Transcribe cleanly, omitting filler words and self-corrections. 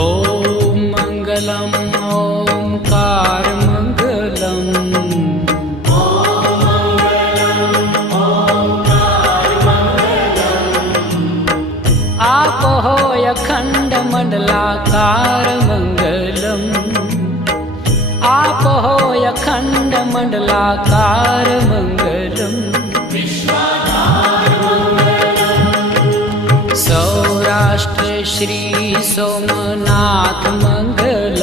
ॐ मङ्गलम् ओंकार मङ्गलम् आपो अखण्ड मण्डलाकार मङ्गलम् आपो अखण्ड मण्डलाकार मङ्गलम् सौराष्ट्र श्री सोमनाथ मङ्गलम्